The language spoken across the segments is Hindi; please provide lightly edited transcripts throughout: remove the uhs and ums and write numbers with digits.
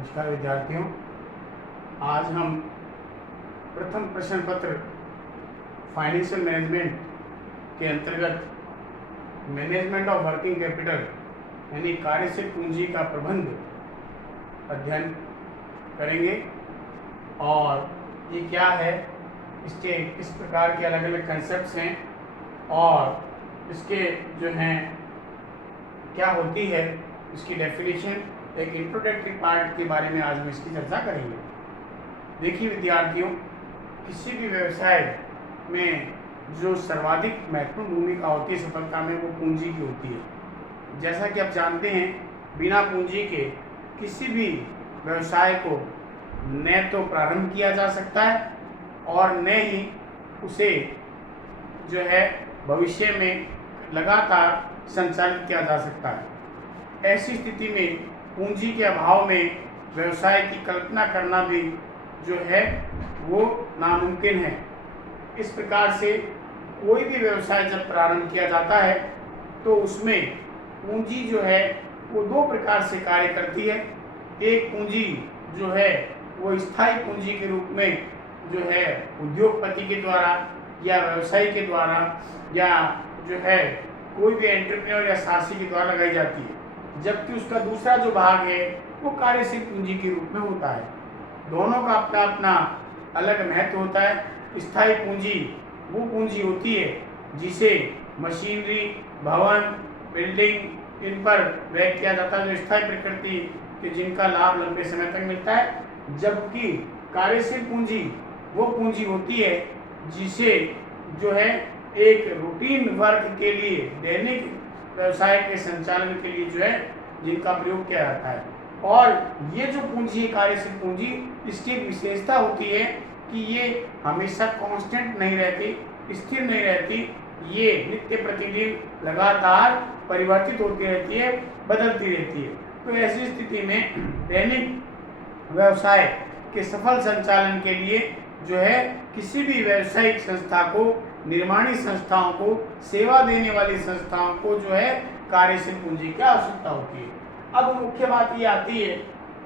नमस्कार विद्यार्थियों। आज हम प्रथम प्रश्न पत्र फाइनेंशियल मैनेजमेंट के अंतर्गत मैनेजमेंट ऑफ वर्किंग कैपिटल यानी कार्यशील पूंजी का प्रबंध अध्ययन करेंगे और ये क्या है, इसके किस प्रकार के अलग अलग कंसेप्ट्स हैं और इसके जो हैं क्या होती है, इसकी डेफिनेशन, एक इंट्रोडक्टरी पार्ट के बारे में आज हम इसकी चर्चा करेंगे। देखिए विद्यार्थियों, किसी भी व्यवसाय में जो सर्वाधिक महत्वपूर्ण भूमिका होती है सफलता में, वो पूंजी की होती है। जैसा कि आप जानते हैं, बिना पूंजी के किसी भी व्यवसाय को न तो प्रारंभ किया जा सकता है और न ही उसे जो है भविष्य में लगातार संचालित किया जा सकता है। ऐसी स्थिति में पूंजी के अभाव में व्यवसाय की कल्पना करना भी जो है वो नामुमकिन है। इस प्रकार से कोई भी व्यवसाय जब प्रारंभ किया जाता है तो उसमें पूंजी जो है वो दो प्रकार से कार्य करती है। एक पूंजी जो है वो स्थायी पूंजी के रूप में जो है उद्योगपति के द्वारा या व्यवसायी के द्वारा या जो है कोई भी एंटरप्रेन्योर या साहसी के द्वारा लगाई जाती है, जबकि उसका दूसरा जो भाग है वो कार्यशील पूंजी के रूप में होता है। दोनों का अपना अपना अलग महत्व होता है। स्थायी पूंजी वो पूंजी होती है जिसे मशीनरी, भवन, बिल्डिंग, इन पर व्यय किया जाता है, जो स्थायी प्रकृति के जिनका लाभ लंबे समय तक मिलता है। जबकि कार्यशील पूंजी वो पूंजी होती है जिसे जो है एक रूटीन वर्क के लिए, दैनिक व्यवसाय के संचालन के लिए जो है जिनका प्रयोग किया जाता है। और ये जो पूंजी है कार्यशील पूंजी, इसकी एक विशेषता होती है कि ये हमेशा कांस्टेंट नहीं रहती, स्थिर नहीं रहती, ये नित्य प्रतिदिन लगातार परिवर्तित होती रहती है, बदलती रहती है। तो ऐसी स्थिति में दैनिक व्यवसाय के सफल संचालन के लिए जो है किसी भी व्यावसायिक संस्था को, निर्माणी संस्थाओं को, सेवा देने वाली संस्थाओं को जो है कार्यशील पूंजी की आवश्यकता होती है। अब मुख्य बात ये आती है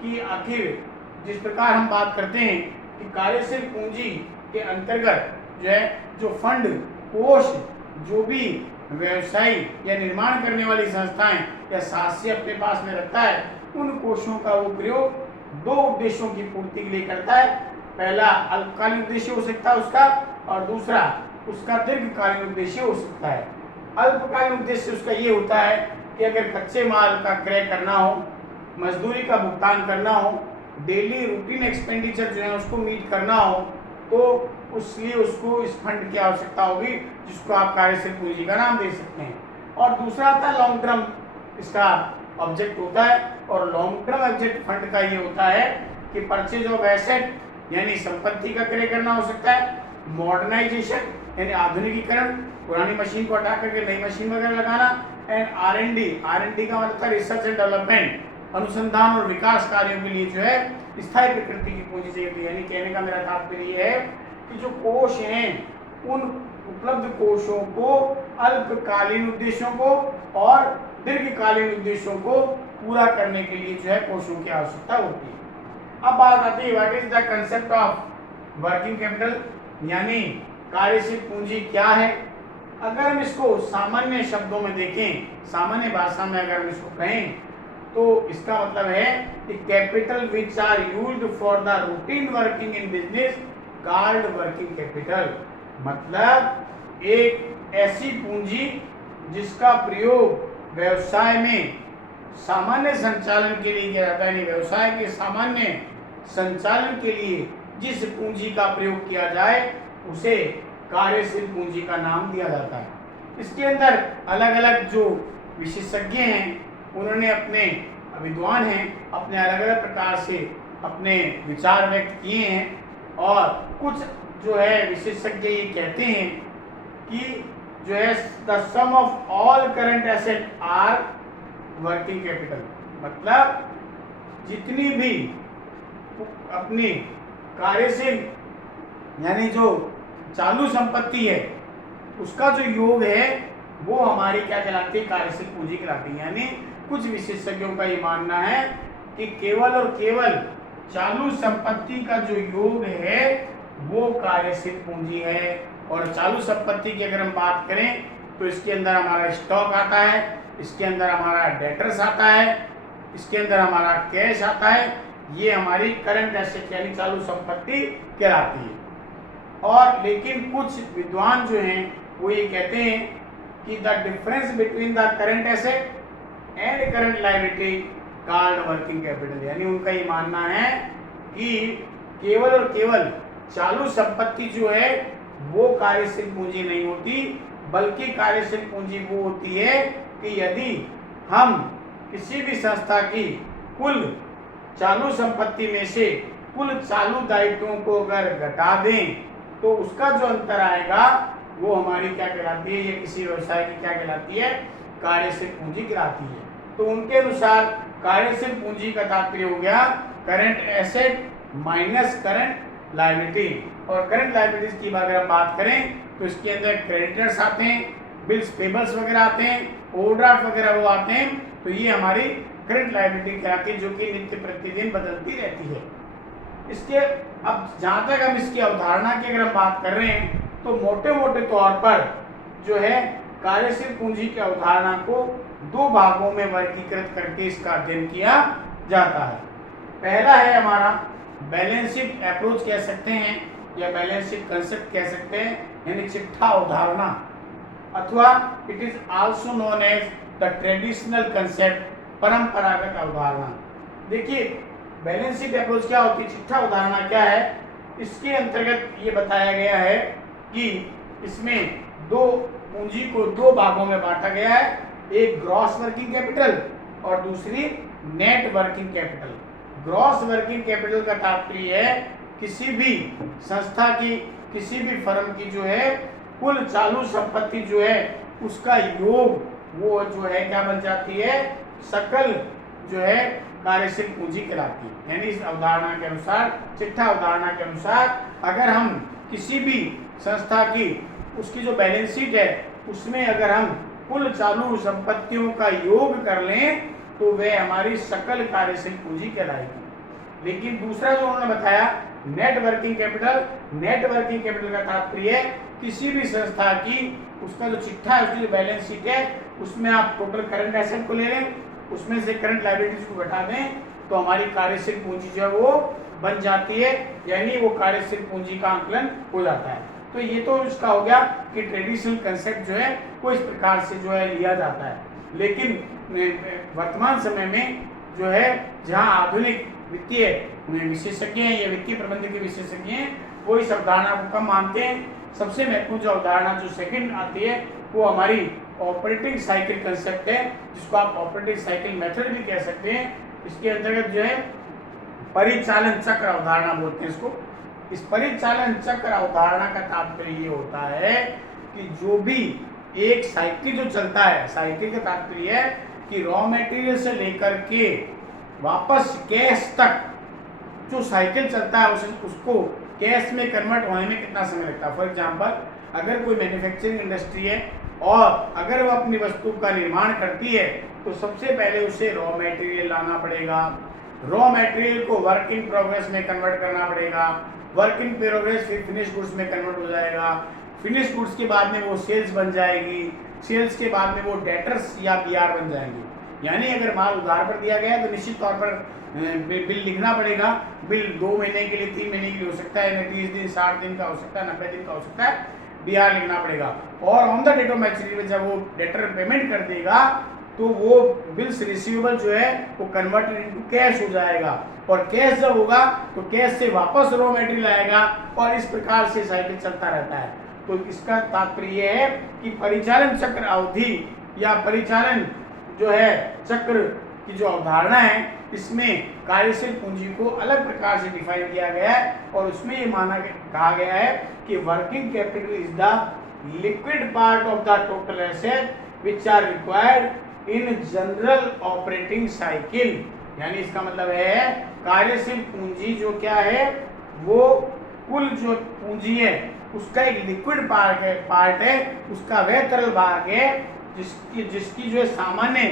कि आखिर जिस प्रकार हम बात करते हैं कि कार्यशील पूंजी के अंतर्गत जो है जो फंड, कोष, जो भी व्यवसायी या निर्माण करने वाली संस्थाएं या साहसी अपने पास में रखता है, उन कोषों का वो प्रयोग दो उद्देश्यों की पूर्ति के लिए करता है। पहला अल्पकालीन उद्देश्य हो सकता है उसका, और दूसरा उसका दीर्घकालीन उद्देश्य हो सकता है। अल्पकालीन उद्देश्य उसका ये होता है कि अगर कच्चे माल का क्रय करना हो, मजदूरी का भुगतान करना हो, डेली रूटीन एक्सपेंडिचर जो है उसको मीट करना हो, तो उसलिए उसको इस फंड की आवश्यकता होगी, जिसको आप कार्यशील पूंजी का नाम दे सकते हैं। और दूसरा आता है लॉन्ग टर्म, इसका ऑब्जेक्ट होता है। और लॉन्ग टर्म ऑब्जेक्ट फंड का ये होता है कि परचेज ऑफ एसेट यानी संपत्ति का क्रय करना हो सकता है, मॉडर्नाइजेशन यानी आधुनिकीकरण, पुरानी मशीन को हटा करके नई मशीन वगैरह लगाना, एंड R&D का मतलब रिसर्च एंड डेवलपमेंट, अनुसंधान और विकास कार्यों के लिए जो है स्थायी प्रकृति की पूंजी चाहिए। यानी कहने का मेरा तात्पर्य ये है कि जो कोष हैं उन उपलब्ध कोषों को अल्पकालीन उद्देश्यों को और दीर्घकालीन उद्देश्यों को पूरा करने के लिए जो है कोषों की आवश्यकता होती है। अब बात आती है what is the concept of working capital, यानी कार्यशील पूंजी क्या है। अगर हम इसको सामान्य शब्दों में देखें, सामान्य भाषा में अगर हम इसको कहें, तो इसका मतलब है कि capital which are used for the routine working in business called working capital. मतलब एक ऐसी पूंजी जिसका प्रयोग व्यवसाय में सामान्य संचालन के लिए किया जाता है, यानी व्यवसाय के सामान्य संचालन के लिए जिस पूंजी का प्रयोग किया जाए उसे कार्यशील पूंजी का नाम दिया जाता है। इसके अंदर अलग अलग जो विशेषज्ञ हैं, उन्होंने अपने विद्वान हैं, अपने अलग अलग प्रकार से अपने विचार व्यक्त किए हैं। और कुछ जो है विशेषज्ञ ये कहते हैं कि जो है the sum of all current asset are working capital. मतलब जितनी भी अपनी कार्यशील यानी जो चालू संपत्ति है उसका जो योग है वो हमारी क्या कहलाती है, कार्यशील पूंजी कहलाती है। यानी कुछ विशेषज्ञों का ये मानना है कि केवल और केवल चालू संपत्ति का जो योग है वो कार्यशील पूंजी है। और चालू संपत्ति की अगर हम बात करें तो इसके अंदर हमारा स्टॉक आता है, इसके अंदर हमारा डेटर्स आता है, इसके अंदर हमारा कैश आता है। ये हमारी करंट एसेट यानी चालू संपत्ति कहलाती है। और लेकिन कुछ विद्वान जो हैं वो ये कहते हैं कि the difference between the current asset and current liability called working capital, यानी उनका ये मानना है कि केवल और केवल चालू संपत्ति जो है वो कार्यशील पूंजी नहीं होती, बल्कि कार्यशील पूंजी वो होती है कि यदि हम किसी भी संस्था की कुल चालू संपत्ति में से कुल चालू दायित्वों को अगर घटा दें तो उसका जो अंतर आएगा वो हमारी क्या कहलाती है, ये किसी व्यवसाय की क्या कहलाती है, कार्यशील पूंजी कहलाती है। तो उनके अनुसार कार्यशील पूंजी का तात्पर्य हो गया current asset minus current liability. और करंट लायबिलिटीज की अगर हम बात करें तो इसके अंदर क्रेडिटर्स आते हैं, बिल्स पेबल्स वगैरह आते हैं, ओवरड्राफ्ट वगैरह वो आते हैं। तो ये हमारी करंट लायबिलिटी कहलाती है जो कि नित्य प्रतिदिन बदलती रहती है। इसके अब जहाँ तक हम इसकी अवधारणा की अगर हम बात कर रहे हैं तो मोटे मोटे तौर पर जो है कार्यशील पूंजी की अवधारणा को दो भागों में वर्गीकृत करके इसका अध्ययन किया जाता है। पहला है हमारा बैलेंस शीट अप्रोच कह सकते हैं या बैलेंस शीट कंसेप्ट कह सकते हैं, यानी चिट्ठा अवधारणा, अथवा it is also known as the traditional concept, परंपरागत अवधारणा। देखिए बैलेंस शीट अप्रोच क्या होती है, चिट्ठा अवधारणा क्या है, इसके अंतर्गत ये बताया गया है कि इसमें दो पूंजी को दो भागों में बांटा गया है, एक ग्रॉस वर्किंग कैपिटल और दूसरी net working capital. Gross working capital का तात्पर्य है किसी भी संस्था की, किसी भी फर्म की जो है कुल चालू संपत्ति जो है उसका योग वो जो है क्या बन जाती है, सकल जो है कार्यशील पूंजी कहलाती है। यानी इस अवधारणा के अनुसार, चिट्ठा अवधारणा के अनुसार, अगर हम किसी भी संस्था की उसकी जो बैलेंस शीट है उसमें अगर हम कुल चालू संपत्तियों का योग कर लें तो वह हमारी सकल कार्यशील पूंजी कहलाएगी। लेकिन दूसरा जो उन्होंने बताया net working capital, net working capital का तात्पर्य है किसी भी संस्था की उसका जो चिट्ठा है, उसकी जो बैलेंस शीट है उसमें आप टोटल करंट एसेट को ले लें, उसमें से करंट लायबिलिटीज को घटा दें तो हमारी कार्यशील पूंजी जो है वो बन जाती है, यानी वो कार्यशील पूंजी का आंकलन हो जाता है। तो ये तो इसका हो गया कि ट्रेडिशनल कंसेप्ट जो है वो इस प्रकार से जो है लिया जाता है। लेकिन वर्तमान समय में जो है जहाँ आधुनिक वित्तीय विशेषज्ञ हैं या वित्तीय प्रबंधन के विशेषज्ञ हैं वो इस अवधारणा को कम मानते हैं। सबसे महत्वपूर्ण जो अवधारणा जो सेकंड आती है वो हमारी ऑपरेटिंग साइकिल कंसेप्ट है, जिसको आप ऑपरेटिंग साइकिल मेथड भी कह सकते हैं। इसके अंतर्गत जो है परिचालन चक्र अवधारणा बोलते हैं इसको। इस परिचालन चक्र अवधारणा का तात्पर्य ये होता है कि जो भी एक साइकिल जो चलता है, साइकिल का तात्पर्य है कि रॉ मटेरियल से लेकर के वापस कैश तक जो साइकिल चलता है उसको कैश में कन्वर्ट होने में कितना समय लगता है। फॉर एग्जांपल अगर कोई मैन्युफैक्चरिंग इंडस्ट्री है और अगर वो अपनी वस्तु का निर्माण करती है तो सबसे पहले उसे रॉ मटेरियल लाना पड़ेगा, रॉ मटेरियल को वर्क इन प्रोग्रेस में कन्वर्ट करना पड़ेगा, वर्क इन प्रोग्रेस फिर फिनिश गुड्स में कन्वर्ट हो जाएगा, फिनिश गुड्स के बाद में वो सेल्स बन जाएगी, सेल्स के बाद में वो डेटर्स या बीआर बन जाएंगे। यानी अगर माल उधार पर दिया गया है तो निश्चित तौर पर बिल लिखना पड़ेगा। बिल 2 महीने के लिए, 3 महीने के लिए हो सकता है, 30 दिन, 60 दिन का हो सकता है, 90 दिन का हो सकता है, बीआर लिखना पड़ेगा। और on the date of maturity जब वो डेटर पेमेंट कर देगा तो वो बिल्स रिसीवेबल जो है वो कन्वर्टेड इनटू कैश हो जाएगा, और कैश जब होगा तो कैश से वापस रॉ मटेरियल आएगा, और इस प्रकार से साइकिल चलता रहता है। तो इसका तात्पर्य है कि परिचालन चक्र अवधि या परिचालन जो है चक्र की जो अवधारणा है इसमें कार्यशील पूंजी को अलग प्रकार से डिफाइन किया गया है, और उसमें ये कहा गया है कि working capital is the liquid part of the total asset which are required in general operating cycle. यानी इसका मतलब है कार्यशील पूंजी जो क्या है वो कुल जो पूंजी है उसका एक लिक्विड पार्ट है, उसका वह तरल भाग है जिसकी जो है सामान्य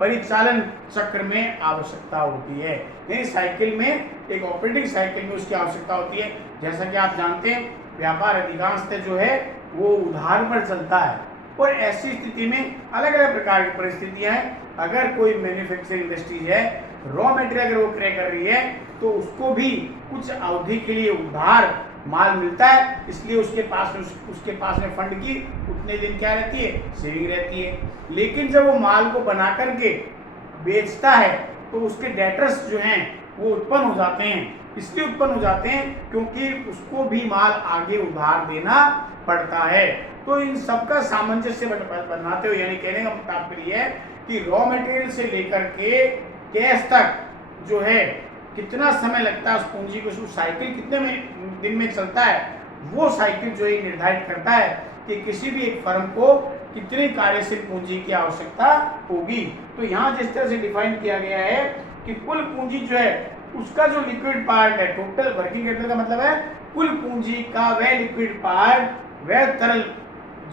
परिचालन चक्र में आवश्यकता होती है। यानी साइकिल में, एक ऑपरेटिंग साइकिल में उसकी आवश्यकता होती है। जैसा कि आप जानते हैं, व्यापार अधिकांशतः जो है वो उधार पर चलता है, और ऐसी स्थिति में अलग अलग प्रकार की परिस्थितियां हैं। अगर कोई मैन्युफैक्चरिंग इंडस्ट्रीज है, रॉ मटेरियल अगर वो क्रय कर रही है, तो उसको भी कुछ अवधि के लिए उधार माल मिलता है, इसलिए उसके पास में फंड की उतने दिन क्या रहती है, सेविंग रहती है। लेकिन जब वो माल को बना करके बेचता है, तो उसके डेटर्स जो हैं वो उत्पन्न हो जाते हैं। इसलिए उत्पन्न हो जाते हैं क्योंकि उसको भी माल आगे उधार देना पड़ता है। तो इन सबका सामंजस्य बनाते हुए, यानी कहने का तात्पर्य है कि रॉ मटेरियल से लेकर के कैश तक जो है कितना समय लगता है उस पूंजी को, उस साइकिल कितने दिन में चलता है, वो साइकिल जो है निर्धारित करता है कि किसी भी एक फर्म को कितनी कार्यशील पूंजी की आवश्यकता होगी। तो यहाँ जिस तरह से डिफाइन किया गया है कि कुल पूंजी जो है उसका जो लिक्विड पार्ट है, टोटल वर्किंग कैपिटल का मतलब है कुल पूंजी का वह लिक्विड पार्ट, वह तरल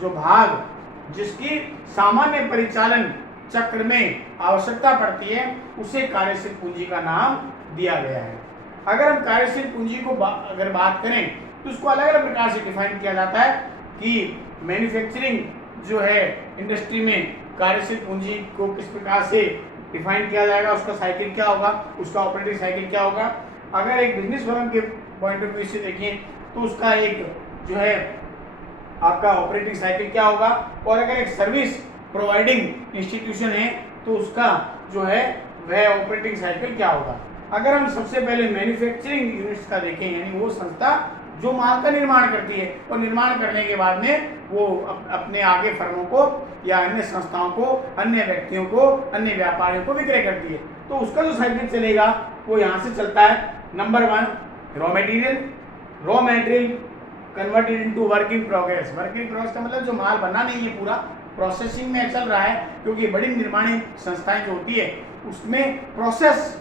जो भाग जिसकी सामान्य परिचालन चक्र में आवश्यकता पड़ती है, उसे कार्यशील पूंजी का नाम दिया गया है। अगर हम कार्यशील पूंजी को अगर बात करें तो उसको अलग अलग प्रकार से डिफाइन किया जाता है कि मैन्युफैक्चरिंग जो है इंडस्ट्री में कार्यशील पूंजी को किस प्रकार से डिफाइन किया जाएगा, उसका साइकिल क्या होगा, उसका ऑपरेटिंग साइकिल क्या होगा। अगर एक बिजनेस फर्म के पॉइंट ऑफ व्यू से देखें तो उसका एक जो है आपका ऑपरेटिंग साइकिल क्या होगा, और अगर एक सर्विस प्रोवाइडिंग इंस्टीट्यूशन है तो उसका जो है वह ऑपरेटिंग साइकिल क्या होगा। अगर हम सबसे पहले मैन्युफैक्चरिंग यूनिट्स का देखें, यानी वो संस्था जो माल का निर्माण करती है और निर्माण करने के बाद में वो अपने आगे फर्मों को या अन्य संस्थाओं को, अन्य व्यक्तियों को, अन्य व्यापारियों को विक्रय करती है, तो उसका जो साइकिल चलेगा वो यहाँ से चलता है। Number 1 raw material converted into work in progress. Work in progress का मतलब जो माल बना नहीं है, पूरा प्रोसेसिंग में चल रहा है, क्योंकि बड़ी निर्माणी संस्थाएं जो होती है उसमें प्रोसेस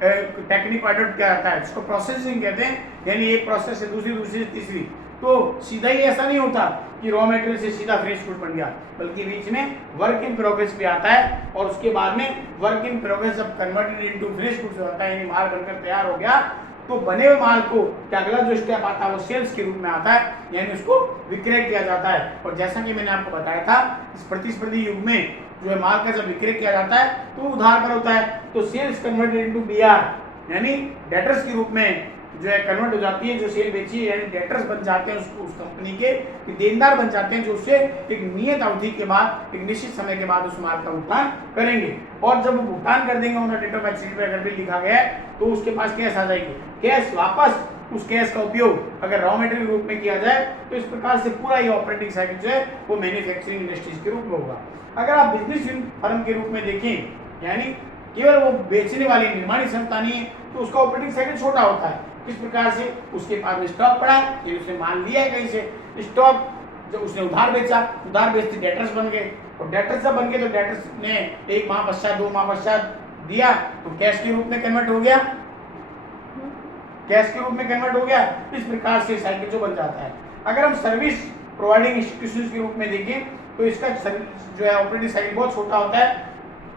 टेक्निक अडॉप्ट किया जाता है, जिसको प्रोसेसिंग कहते हैं। यानी एक प्रोसेस से दूसरी से तीसरी, तो सीधा ही ऐसा नहीं होता कि रॉ मटेरियल से सीधा फिनिश गुड बन गया, बल्कि बीच में वर्क इन प्रोग्रेस भी आता है, और उसके बाद में वर्क इन प्रोग्रेस जब कन्वर्टेड इनटू फिनिश गुड्स होता है, यानी माल बनकर तैयार हो गया, तो बने हुए माल को अगला जो स्टेप आता है वो सेल्स के रूप में आता है, यानी उसको विक्रय किया जाता है। और जैसा कि मैंने आपको बताया था, इस प्रतिस्पर्धी युग में जो है माल का जब विक्रय किया जाता है तो उधार पर होता है, तो सेल्स कन्वर्टेड इनटू बीआर, यानी डेटर्स के रूप में जो है कन्वर्ट हो जाती है। जो सेल बेची है यानी डेटर्स बन जाते हैं उस कंपनी के देनदार बन जाते हैं, जो उससे एक नियत अवधि के बाद, एक निश्चित समय के बाद उस माल का भुगतान करेंगे। और जब वो भुगतान कर देंगे, उन्होंने डेट ऑफ मैच्योरिटी पे अगर भी लिखा गया है, तो उसके पास कैश आ जाएगी। कैश वापस, उस कैश का उपयोग अगर रॉ मटेरियल रूप में किया जाए, तो इस प्रकार से पूरा ये ऑपरेटिंग साइकिल जो है वो मैन्युफैक्चरिंग इंडस्ट्रीज के रूप में होगा। अगर आप बिजनेस फर्म के रूप में देखें, यानी केवल वो बेचने वाली निर्माणी संस्था नहीं है, तो उसका ऑपरेटिंग साइकिल छोटा होता है। किस प्रकार से, उसके पास में स्टॉक पड़ा है, ये उसने माल लिया है कहीं से, स्टॉक जब उसने उधार बेचा, उधार बेचते डेटर्स बन गए, और डेटर्स जब बन गए तो डेटर्स ने 1 माह पश्चात 2 माह पश्चात दिया, तो कैश के रूप में कन्वर्ट हो गया, कैश के रूप में कन्वर्ट हो गया। इस प्रकार से साइकिल जो बन जाता है। अगर हम सर्विस प्रोवाइडिंग इंस्टीट्यूशन के रूप में देखें, तो इसका जो है ऑपरेटिंग साइकिल बहुत छोटा होता है।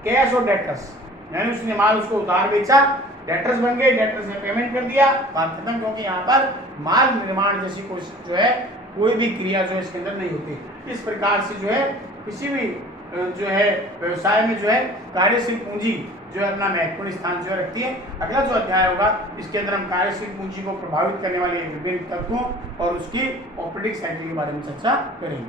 कैश और डेटर्स, यानी उसने माल उसको उधार बेचा, डेटर्स बन गए, डेटर्स ने पेमेंट कर दिया, बात खत्म। क्योंकि यहाँ पर माल निर्माण जैसी जो है कोई भी क्रिया जो है इसके अंदर नहीं होती। इस प्रकार से जो है किसी भी जो है व्यवसाय में जो है कार्यशील पूंजी जो है अपना महत्वपूर्ण स्थान जो रखती है। अगला जो अध्याय होगा इसके अंदर हम कार्यशील पूंजी को प्रभावित करने वाले विभिन्न तत्वों और उसकी ऑपरेटिंग साइकिल के बारे में चर्चा करेंगे।